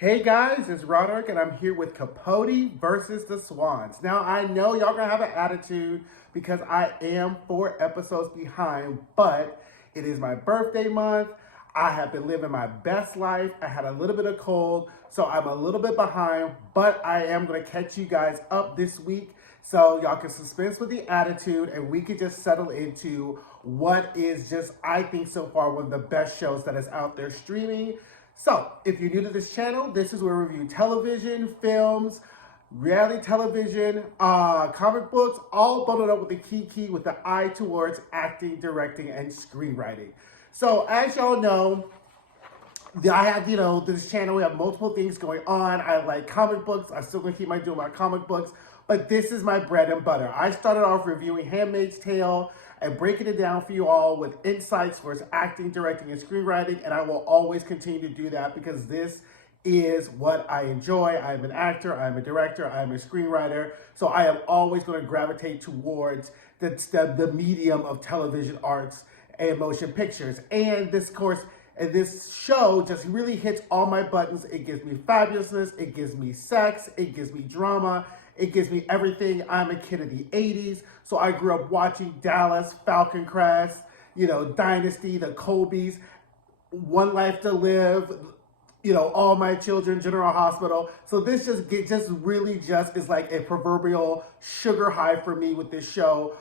Hey guys, it's Roderick and I'm here with Capote versus the Swans. Now I know y'all gonna have an attitude because I am 4 episodes behind, but it is my birthday month. I have been living my best life. I had a little bit of cold, so I'm a little bit behind, but I am gonna catch you guys up this week so y'all can suspense with the attitude and we can just settle into what is just, I think so far, one of the best shows that is out there streaming. So, if you're new to this channel, this is where we review television, films, reality television, comic books, all bundled up with the key with the eye towards acting, directing, and screenwriting. So, as y'all know, I have, this channel, we have multiple things going on. I like comic books. I'm still going to keep doing my comic books, but this is my bread and butter. I started off reviewing Handmaid's Tale and breaking it down for you all with insights for acting, directing, and screenwriting, and I will always continue to do that because this is what I enjoy. I'm an actor, I'm a director, I'm a screenwriter, so I am always going to gravitate towards the medium of television arts and motion pictures. And this show just really hits all my buttons. It gives me fabulousness, it gives me sex, it gives me drama, it gives me everything. I'm a kid of the 80s, so I grew up watching Dallas, Falcon Crest, Dynasty, the Colbys, One Life to Live, All My Children, General Hospital. So this just really is like a proverbial sugar high for me with this show.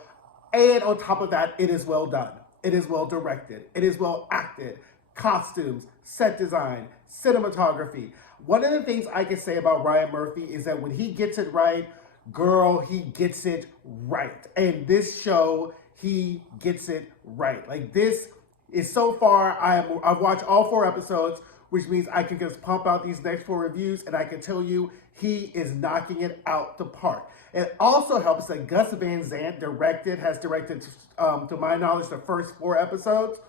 And on top of that, it is well done. It is well directed. It is well acted. Costumes, set design, cinematography. One of the things I can say about Ryan Murphy is that when he gets it right, girl, he gets it right. And this show, he gets it right. Like, this is so far, I've watched all 4 episodes, which means I can just pump out these next 4 reviews, and I can tell you he is knocking it out the park. It also helps that Gus Van Sant has directed, to my knowledge, the first 4 episodes.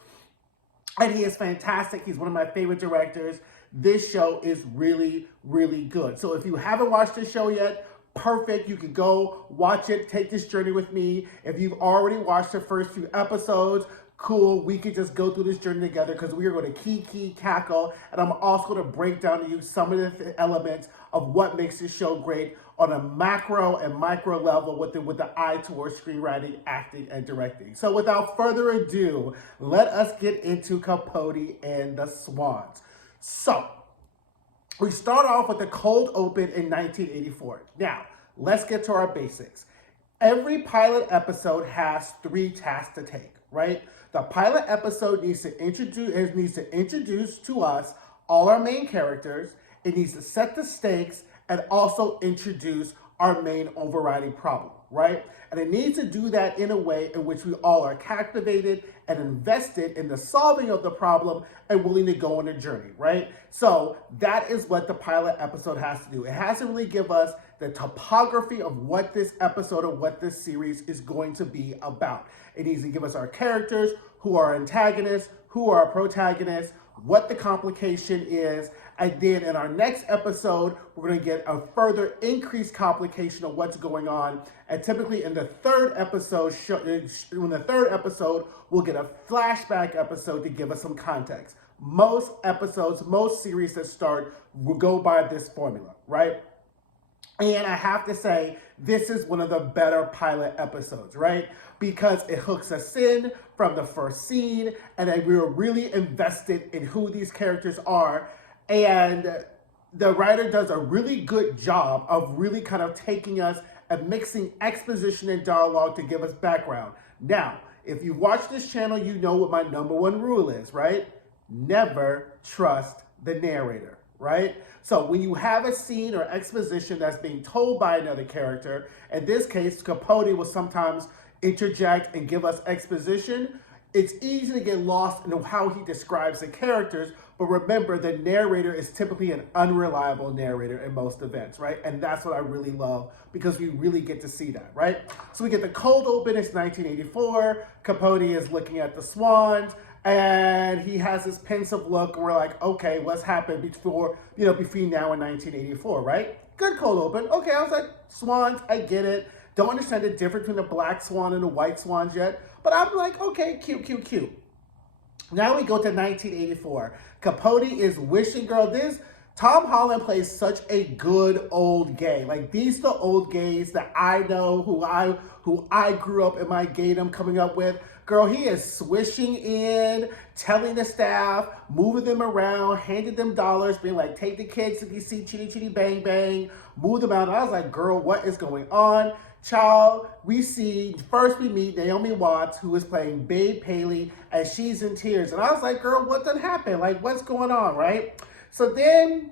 And he is fantastic. He's one of my favorite directors. This show is really, really good. So if you haven't watched this show yet, perfect. You can go watch it, take this journey with me. If you've already watched the first few episodes, cool. We could just go through this journey together because we are going to cackle. And I'm also going to break down to you some of the elements of what makes this show great on a macro and micro level with the eye towards screenwriting, acting, and directing. So without further ado, let us get into Capote and the Swans. So, we start off with the cold open in 1984. Now, let's get to our basics. Every pilot episode has 3 tasks to take, right? The pilot episode needs to introduce to us all our main characters. It needs to set the stakes and also introduce our main overriding problem, right? And it needs to do that in a way in which we all are captivated and invested in the solving of the problem and willing to go on a journey, right? So that is what the pilot episode has to do. It has to really give us the topography of what this episode or what this series is going to be about. It needs to give us our characters, who are antagonists, who are protagonists, what the complication is, and then in our next episode, we're going to get a further increased complication of what's going on. And typically in the third episode, we'll get a flashback episode to give us some context. Most episodes, most series that start will go by this formula, right? And I have to say, this is one of the better pilot episodes, right? Because it hooks us in from the first scene, and then we're really invested in who these characters are. And the writer does a really good job of really kind of taking us and mixing exposition and dialogue to give us background. Now, if you watch this channel, you know what my #1 rule is, right? Never trust the narrator, right? So when you have a scene or exposition that's being told by another character, in this case, Capote will sometimes interject and give us exposition. It's easy to get lost in how he describes the characters, but remember, the narrator is typically an unreliable narrator in most events, right? And that's what I really love because we really get to see that, right? So we get the cold open, it's 1984. Capote is looking at the Swans, and he has this pensive look, and we're like, okay, what's happened between now and 1984, right? Good cold open. Okay, I was like, Swans, I get it. Don't understand the difference between the black swan and the white swans yet, but I'm like, okay, cute. Now we go to 1984. Capote is wishing, girl, this Tom Holland plays such a good old gay. Like, these are the old gays that I know, who I grew up in my gaydom coming up with. Girl, he is swishing in, telling the staff, moving them around, handing them dollars, being like, take the kids to see Chitty Chitty Bang Bang, move them out. And I was like, girl, what is going on? Child, first we meet Naomi Watts, who is playing Babe Paley, and she's in tears. And I was like, girl, what done happened? Like, what's going on, right? So then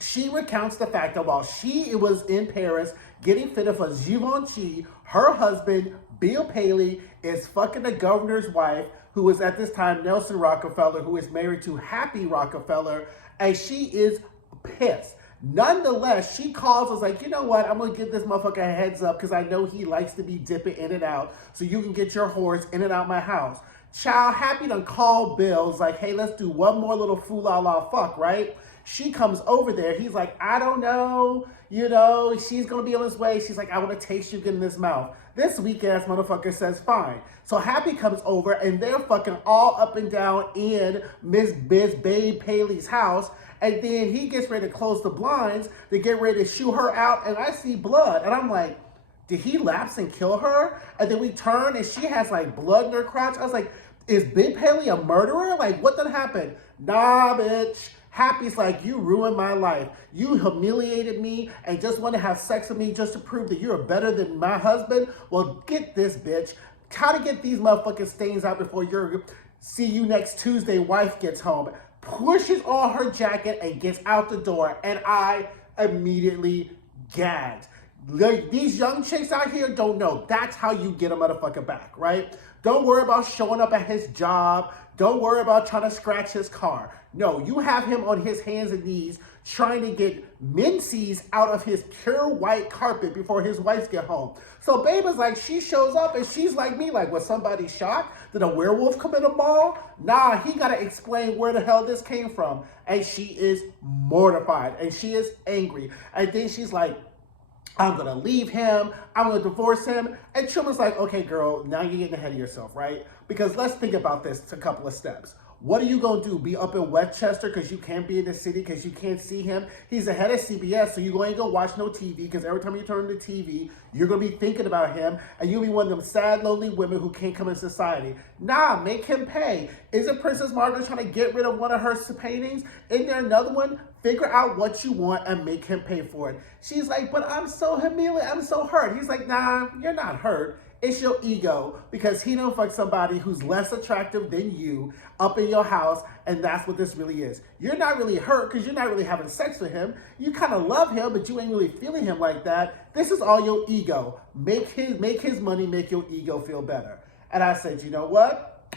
she recounts the fact that while she was in Paris getting fitted for Givenchy, her husband, Bill Paley, is fucking the governor's wife, who is at this time Nelson Rockefeller, who is married to Happy Rockefeller, and she is pissed. Nonetheless, she calls us like, you know what, I'm going to give this motherfucker a heads up because I know he likes to be dipping in and out so you can get your horse in and out my house. Child, Happy done call Bill's like, hey, let's do one more little fool-la-la fuck, right? She comes over there. He's like, I don't know. You know, she's going to be on his way. She's like, I want to taste you in this mouth. This weak-ass motherfucker says, fine. So Happy comes over, and they're fucking all up and down in Miss Babe Paley's house. And then he gets ready to close the blinds to get ready to shoot her out. And I see blood. And I'm like, did he lapse and kill her? And then we turn, and she has, like, blood in her crotch. I was like, is Babe Paley a murderer? Like, what done happened? Nah, bitch. Happy's like, you ruined my life. You humiliated me and just want to have sex with me just to prove that you're better than my husband? Well, get this, bitch. Try to get these motherfucking stains out before your see you next Tuesday wife gets home. Pushes on her jacket and gets out the door. And I immediately gagged. These young chicks out here don't know. That's how you get a motherfucker back, right? Don't worry about showing up at his job. Don't worry about trying to scratch his car. No, you have him on his hands and knees trying to get menses out of his pure white carpet before his wife get home. So Babe is like, she shows up and she's like me, like, was somebody shot? Did a werewolf come in the mall? Nah, he got to explain where the hell this came from. And she is mortified and she is angry. And then she's like, I'm going to leave him. I'm going to divorce him. And Truman's like, okay, girl, now you're getting ahead of yourself, right? Because let's think about this a couple of steps. What are you going to do? Be up in Westchester because you can't be in the city because you can't see him? He's the head of CBS, so you're going to go watch no TV because every time you turn on the TV, you're going to be thinking about him and you'll be one of them sad, lonely women who can't come in society. Nah, make him pay. Isn't Princess Margaret trying to get rid of one of her paintings? Isn't there another one? Figure out what you want and make him pay for it. She's like, but I'm so humiliated. I'm so hurt. He's like, nah, you're not hurt. It's your ego because he don't fuck somebody who's less attractive than you up in your house, and that's what this really is. You're not really hurt because you're not really having sex with him. You kind of love him, but you ain't really feeling him like that. This is all your ego. Make his money make your ego feel better. And I said, you know what?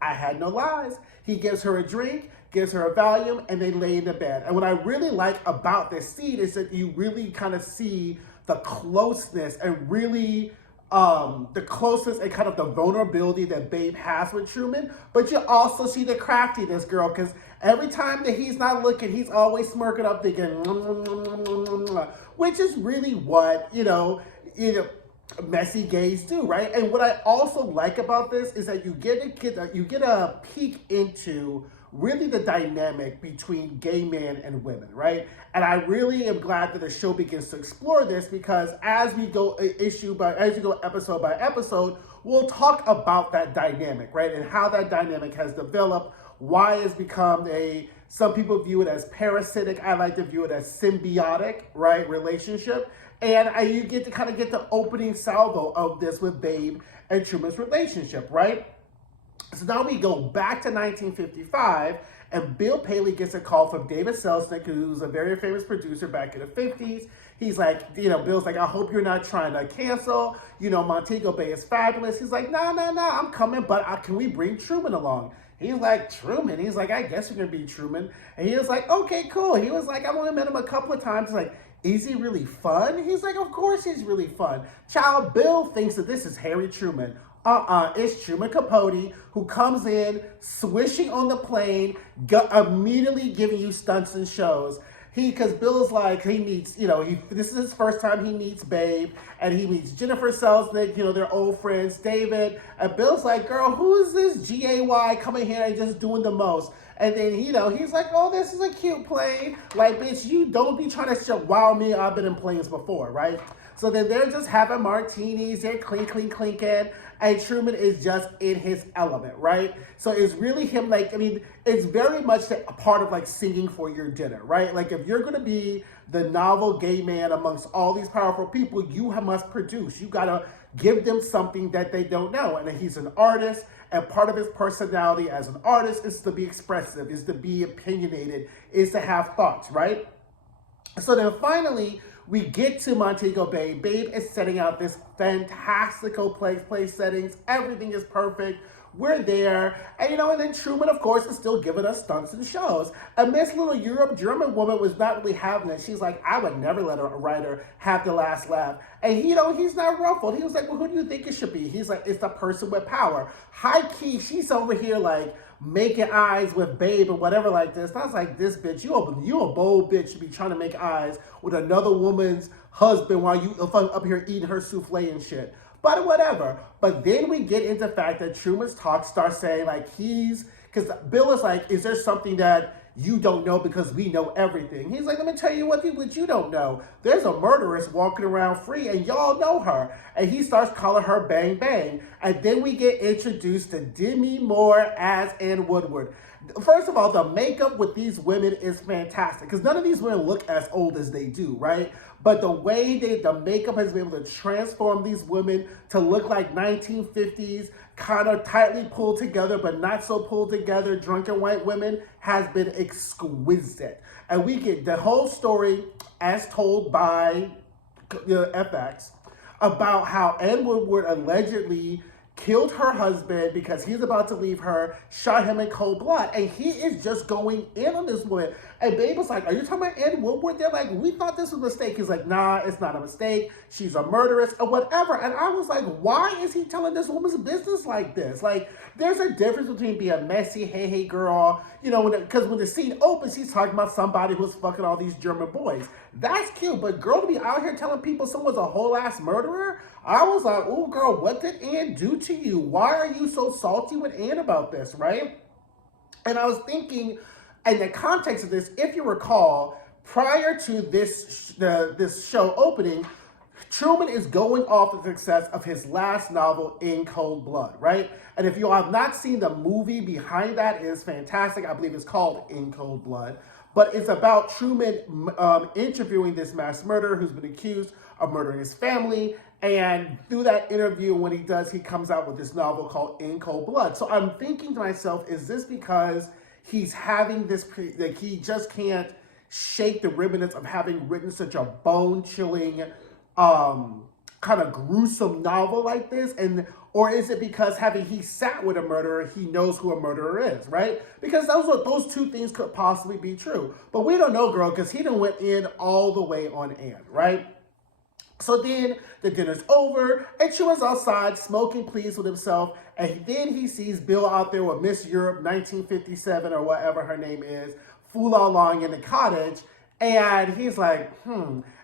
I had no lies. He gives her a drink, gives her a Valium, and they lay in the bed. And what I really like about this scene is that you really kind of see the closeness and really the closeness and kind of the vulnerability that Babe has with Truman, but you also see the craftiness, girl, because every time that he's not looking, he's always smirking up thinking, which is really what, messy gays do, right? And what I also like about this is that you get a peek into really the dynamic between gay men and women, right? And I really am glad that the show begins to explore this because as we go episode by episode, we'll talk about that dynamic, right? And how that dynamic has developed, why it's become some people view it as parasitic. I like to view it as symbiotic, right? Relationship. And you get to kind of get the opening salvo of this with Babe and Truman's relationship, right? So now we go back to 1955, and Bill Paley gets a call from David Selznick, who's a very famous producer back in the 50s. He's like, Bill's like, I hope you're not trying to cancel. Montego Bay is fabulous. He's like, no, I'm coming, but can we bring Truman along? He's like, Truman? He's like, I guess you're going to be Truman. And he was like, okay, cool. He was like, I've only met him a couple of times. He's like, is he really fun? He's like, of course he's really fun. Child, Bill thinks that this is Harry Truman. It's Truman Capote who comes in, swishing on the plane, immediately giving you stunts and shows. Because Bill's like, he meets, this is his first time he meets Babe, and he meets Jennifer Selznick, they're old friends, David. And Bill's like, girl, who is this GAY coming here and just doing the most? And then, he's like, oh, this is a cute plane. Like, bitch, you don't be trying to wow me. I've been in planes before, right? So then they're just having martinis, they're clinking, and Truman is just in his element, right? So it's really him, like, I mean, it's very much a part of, like, singing for your dinner, right? Like, if you're gonna be the novel gay man amongst all these powerful people, you must produce. You gotta give them something that they don't know. And he's an artist, and part of his personality as an artist is to be expressive, is to be opinionated, is to have thoughts, right? So then finally, we get to Montego Bay. Babe is setting out this fantastical place settings. Everything is perfect. We're there. And, and then Truman, of course, is still giving us stunts and shows. And Miss Little Europe, German woman, was not really having it. She's like, I would never let a writer have the last laugh. And, he's not ruffled. He was like, well, who do you think it should be? He's like, it's the person with power. High key, she's over here like, making eyes with Babe or whatever like this. And I was like, this bitch, you a bold bitch to be trying to make eyes with another woman's husband while you up here eating her souffle and shit. But whatever. But then we get into the fact that Truman's talk starts saying like because Bill is like, is there something that you don't know because we know everything? He's like, let me tell you what you don't know. There's a murderess walking around free and y'all know her. And he starts calling her Bang Bang. And then we get introduced to Demi Moore as Ann Woodward. First of all, the makeup with these women is fantastic because none of these women look as old as they do, right? But the way the makeup has been able to transform these women to look like 1950s, kind of tightly pulled together, but not so pulled together, drunken white women has been exquisite. And we get the whole story as told by FX about how Ann Woodward allegedly killed her husband because he's about to leave her, shot him in cold blood, and he is just going in on this woman. And Babe was like, are you talking about Ann Woodward? They're like, we thought this was a mistake. He's like, nah, it's not a mistake. She's a murderess or whatever. And I was like, why is he telling this woman's business like this? Like, there's a difference between being messy, hey girl, because when the scene opens, he's talking about somebody who's fucking all these German boys. That's cute, but girl, to be out here telling people someone's a whole ass murderer, I was like, oh girl, what did Ann do to you? Why are you so salty with Ann about this, right? And I was thinking, in the context of this, if you recall, prior to this show opening, Truman is going off the success of his last novel, In Cold Blood, right? And if you have not seen the movie behind that, it is fantastic. I believe it's called In Cold Blood. But it's about Truman interviewing this mass murderer who's been accused of murdering his family. And through that interview, when he does, he comes out with this novel called In Cold Blood. So I'm thinking to myself, is this because he's having this, like he just can't shake the remnants of having written such a bone-chilling, kind of gruesome novel like this? Or is it because he sat with a murderer, he knows who a murderer is, right? Because those two things could possibly be true. But we don't know, girl, because he done went in all the way on Ann, right? So then the dinner's over, and Truman's outside smoking, pleased with himself, and then he sees Bill out there with Miss Europe 1957 or whatever her name is, fool along in the cottage, and he's like,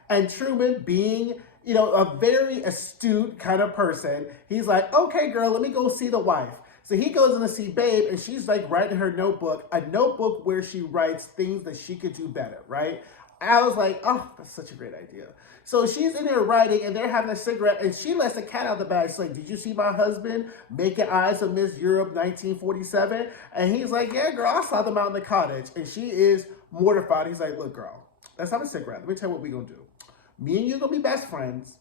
And Truman, being a very astute kind of person, he's like, okay, girl, let me go see the wife. So he goes in to see Babe, and she's like writing her notebook, a notebook where she writes things that she could do better, right? I was like, oh, that's such a great idea. So she's in there writing, and they're having a cigarette, and she lets the cat out of the bag. She's like, did you see my husband making eyes of Miss Europe 1947? And he's like, yeah, girl, I saw them out in the cottage. And she is mortified. He's like, look, girl, let's have a cigarette. Let me tell you what we're going to do. Me and you are going to be best friends,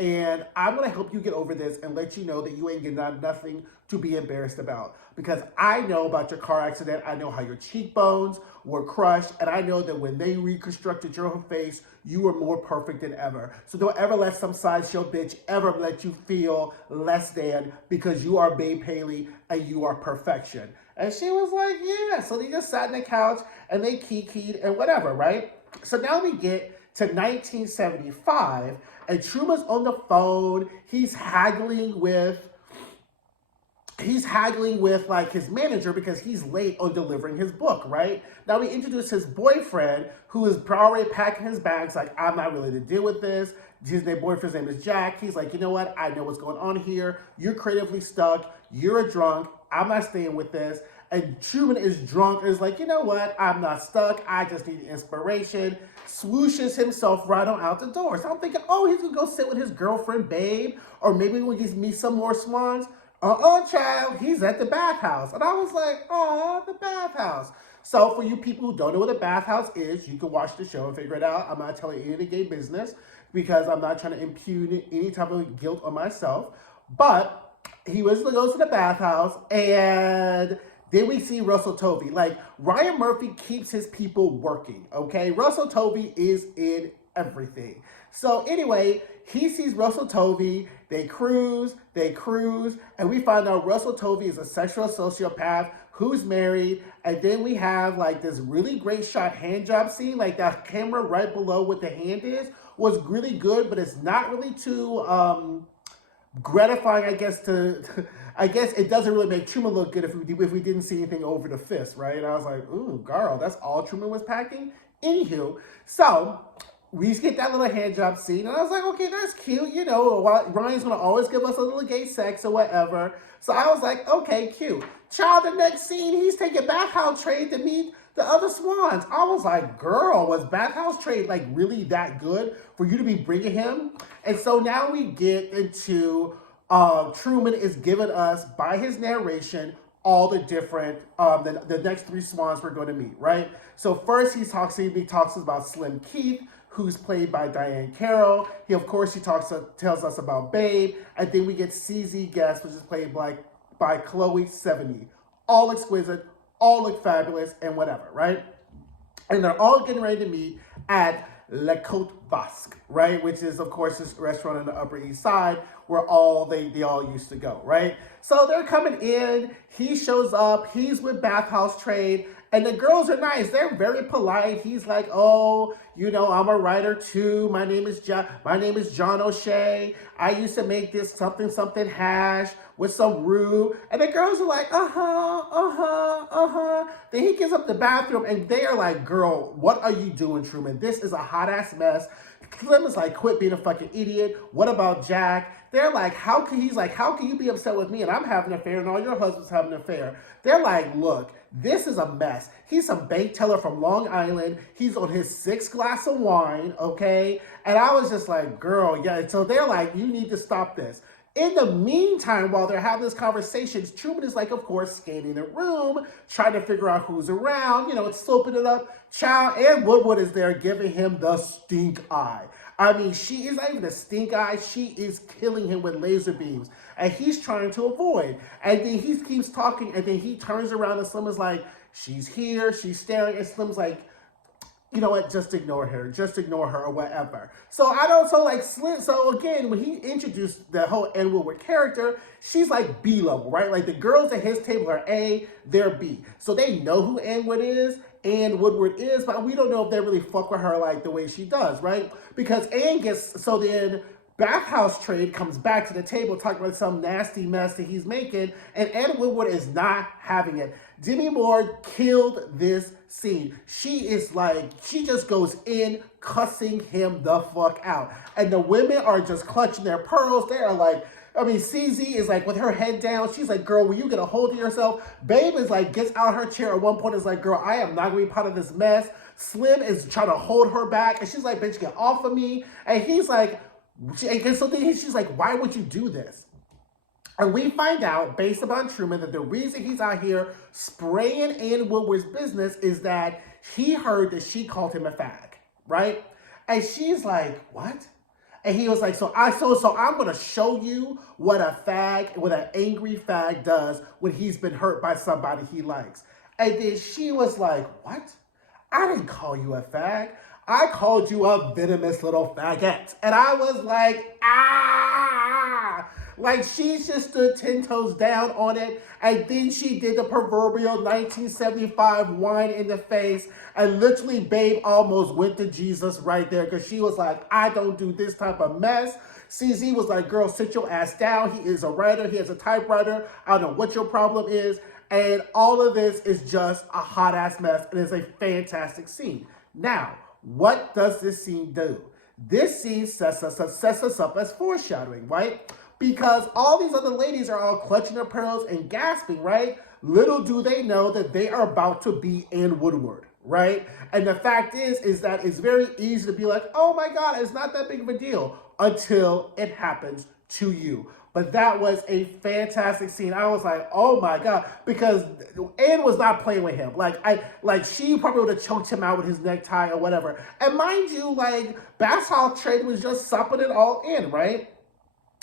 and I'm going to help you get over this and let you know that you ain't getting nothing to be embarrassed about. Because I know about your car accident. I know how your cheekbones were crushed, and I know that when they reconstructed your face, you were more perfect than ever. So don't ever let some sideshow bitch ever let you feel less than, because you are Babe Paley and you are perfection. And she was like, yeah. So they just sat on the couch and they kikied and whatever, right? So now we get to 1975, and Truman's on the phone. He's haggling with like his manager because he's late on delivering his book, right? Now we introduce his boyfriend, who is already packing his bags, like, I'm not really to deal with this. His boyfriend's name is Jack. He's like, you know what? I know what's going on here. You're creatively stuck. You're a drunk. I'm not staying with this. And Truman is drunk and is like, you know what? I'm not stuck. I just need inspiration. Swooshes himself right on out the door. So I'm thinking, oh, he's going to go sit with his girlfriend, Babe. Or maybe we'll just meet some more swans. Child, he's at the bathhouse. And I was like, oh, the bathhouse. So for you people who don't know what a bathhouse is, you can watch the show and figure it out. I'm not telling any of the gay business because I'm not trying to impugn any type of guilt on myself. But he was to go to the bathhouse, and then we see Russell Tovey. Like, Ryan Murphy keeps his people working, okay? Russell Tovey is in everything. So anyway, he sees Russell Tovey, they cruise, and we find out Russell Tovey is a sexual sociopath who's married, and then we have like this really great shot hand job scene, like that camera right below what the hand is, was really good, but it's not really too gratifying, I guess, I guess it doesn't really make Truman look good if we didn't see anything over the fist, right? And I was like, ooh, girl, that's all Truman was packing? Anywho, so we get that little hand job scene, and I was like, okay, that's cute, you know, Ryan's gonna always give us a little gay sex or whatever. So I was like, okay, cute. Child, the next scene, he's taking bathhouse trade to meet the other swans. I was like, girl, was bathhouse trade like really that good for you to be bringing him? And so now we get into Truman is giving us, by his narration, all the different, the next three swans we're going to meet, right? So first he talks about Slim Keith, who's played by Diane Carroll. He tells us about Babe, and then we get CZ Guest, which is played by Chloe Sevigny. All exquisite, all look fabulous, and whatever, right? And they're all getting ready to meet at Le Cote Basque, right? Which is, of course, this restaurant on the Upper East Side where they all used to go, right? So they're coming in. He shows up. He's with Bathhouse Trade. And the girls are nice. They're very polite. He's like, oh, you know, I'm a writer too. My name is John O'Shea. I used to make this something hash with some roux. And the girls are like, Then he gets up the bathroom and they are like, girl, what are you doing, Truman? This is a hot ass mess. Slim is like, quit being a fucking idiot. What about Jack? They're like, how can you be upset with me and I'm having an affair and all your husband's having an affair? They're like, look, this is a mess. He's some bank teller from Long Island. He's on his 6th glass of wine, okay? And I was just like, girl, yeah. So they're like, you need to stop this. In the meantime, while they're having this conversation, Truman is like, of course, scanning the room, trying to figure out who's around, you know, it's soaping it up. Child, Ann Woodward is there giving him the stink eye. I mean, she is not even a stink eye. She is killing him with laser beams. And he's trying to avoid. And then he keeps talking, and then he turns around, and Slim is like, she's here, she's staring, and Slim's like, you know what, just ignore her, or whatever. So again, when he introduced the whole Ann Woodward character, she's like B level, right? Like the girls at his table are A, they're B. So they know who Ann Woodward is, but we don't know if they really fuck with her like the way she does, right? Because then Bathhouse Trade comes back to the table talking about some nasty mess that he's making, and Ann Woodward is not having it. Demi Moore killed this scene. She just goes in cussing him the fuck out. And the women are just clutching their pearls. They are like, CZ is like with her head down. She's like, girl, will you get a hold of yourself? Babe is like, gets out of her chair at one point, is like, girl, I am not going to be part of this mess. Slim is trying to hold her back. And she's like, bitch, get off of me. And he's like, she's like, why would you do this? And we find out, based upon Truman, that the reason he's out here spraying Ann Woodward's business is that he heard that she called him a fag, right? And she's like, what? And he was like, so I'm going to show you what an angry fag does when he's been hurt by somebody he likes. And then she was like, what? I didn't call you a fag. I called you a venomous little faggot. And I was like, ah! Like, she just stood 10 toes down on it, and then she did the proverbial 1975 wine in the face, and literally Babe almost went to Jesus right there, because she was like, I don't do this type of mess. CZ was like, girl, sit your ass down. He is a writer. He has a typewriter. I don't know what your problem is. And all of this is just a hot-ass mess, and it's a fantastic scene. Now, what does this scene do? This scene sets us up as foreshadowing, right? Because all these other ladies are all clutching their pearls and gasping, right? Little do they know that they are about to be in Woodward, right? And the fact is that it's very easy to be like, oh my God, it's not that big of a deal until it happens to you. But that was a fantastic scene. I was like, oh my God, because Anne was not playing with him. Like she probably would have choked him out with his necktie or whatever. And mind you, like Bath's House Trade was just supping it all in, right?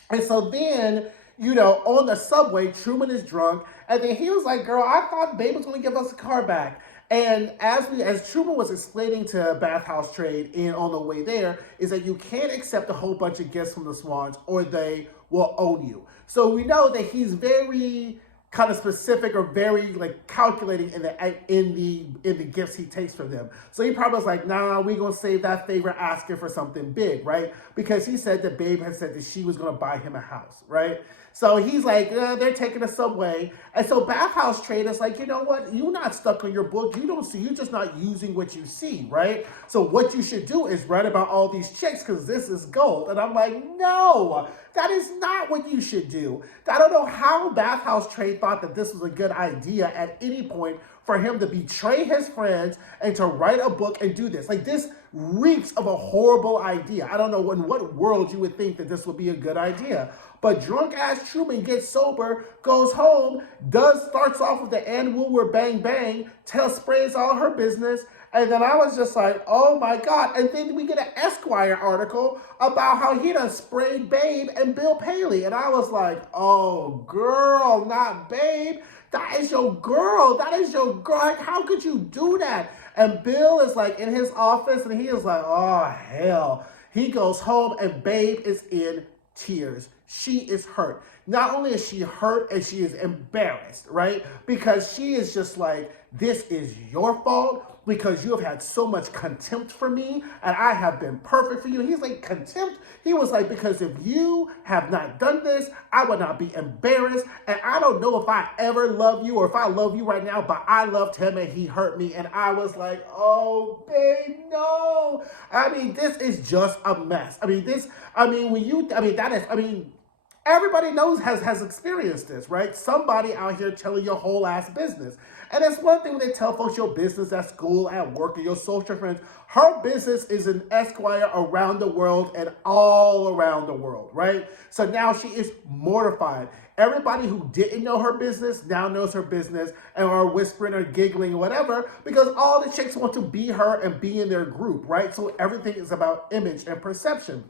And so then, on the subway, Truman is drunk, and then he was like, girl, I thought Babe was going to give us the car back. And as Truman was explaining to Bathhouse Trade on the way there, is that you can't accept a whole bunch of gifts from the Swans or they will own you. So we know that he's very kind of specific or very like calculating in the gifts he takes from them. So he probably was like, nah, we gonna save that favor asking for something big, right? Because he said that Babe had said that she was gonna buy him a house, right? So he's like, they're taking the subway. And so Bathhouse Trade is like, you know what? You're not stuck on your book. You don't see, you're just not using what you see, right? So what you should do is write about all these chicks because this is gold. And I'm like, no, that is not what you should do. I don't know how Bathhouse Trade thought that this was a good idea at any point for him to betray his friends and to write a book and do this. Like, this reeks of a horrible idea. I don't know in what world you would think that this would be a good idea. But drunk-ass Truman gets sober, goes home, starts off with the Ann Woodward bang bang, sprays all her business, and then I was just like, oh my God. And then we get an Esquire article about how he done sprayed Babe and Bill Paley. And I was like, oh girl, not Babe. That is your girl. That is your girl. Like, how could you do that? And Bill is like in his office and he is like, oh hell. He goes home and Babe is in tears. She is hurt. Not only is she hurt, and she is embarrassed, right? Because she is just like, this is your fault because you have had so much contempt for me and I have been perfect for you. And he's like, contempt? He was like, because if you have not done this, I would not be embarrassed. And I don't know if I ever love you or if I love you right now, but I loved him and he hurt me. And I was like, oh, babe, no. I mean, this is just a mess. Everybody knows has experienced this, right? Somebody out here telling your whole ass business. And it's one thing when they tell folks your business at school, at work, or your social friends. Her business is an Esquire around the world and all around the world, right? So now she is mortified. Everybody who didn't know her business now knows her business and are whispering or giggling or whatever because all the chicks want to be her and be in their group, right? So everything is about image and perception.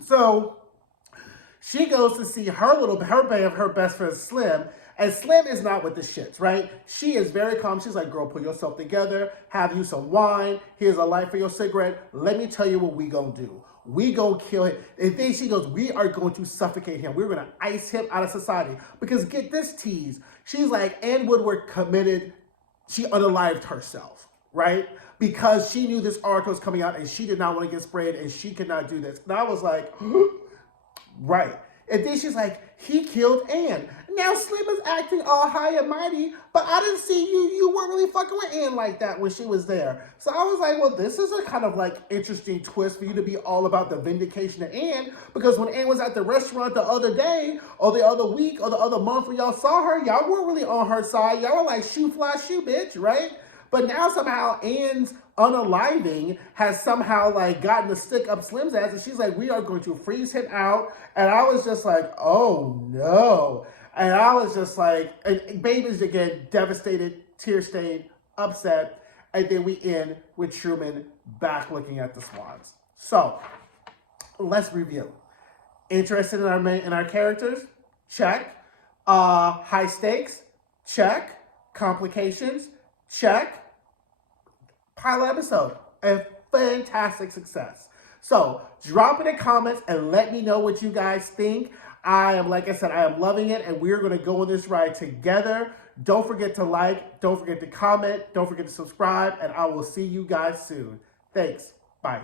So she goes to see her best friend Slim, and Slim is not with the shits, right? She is very calm. She's like, girl, pull yourself together, have you some wine, here's a light for your cigarette. Let me tell you what we gonna do. We gonna kill him. And then she goes, we are going to suffocate him. We're gonna ice him out of society. Because get this tease. She's like, Ann Woodward she unalived herself, right? Because she knew this article was coming out and she did not want to get sprayed and she could not do this. And I was like, right. And then she's like, he killed Ann. Now Slim is acting all high and mighty, but I didn't see you weren't really fucking with Ann like that when she was there. So I was like, well, this is a kind of like interesting twist for you to be all about the vindication of Ann, because when Ann was at the restaurant the other day, or the other week, or the other month when y'all saw her, y'all weren't really on her side. Y'all were like, shoe fly, shoe bitch, right? But now somehow Ann's unaliving has somehow like gotten the stick up Slim's ass, and she's like, we are going to freeze him out. And I was just like, oh no. And I was just like, and Babe is again devastated, tear-stained, upset. And then we end with Truman back looking at the Swans. So let's review. Interested in our characters? Check. High stakes? Check. Complications? Check. Pilot episode. A fantastic success. So drop it in the comments and let me know what you guys think. Like I said, I am loving it, and we're going to go on this ride together. Don't forget to like, don't forget to comment, don't forget to subscribe, and I will see you guys soon. Thanks. Bye.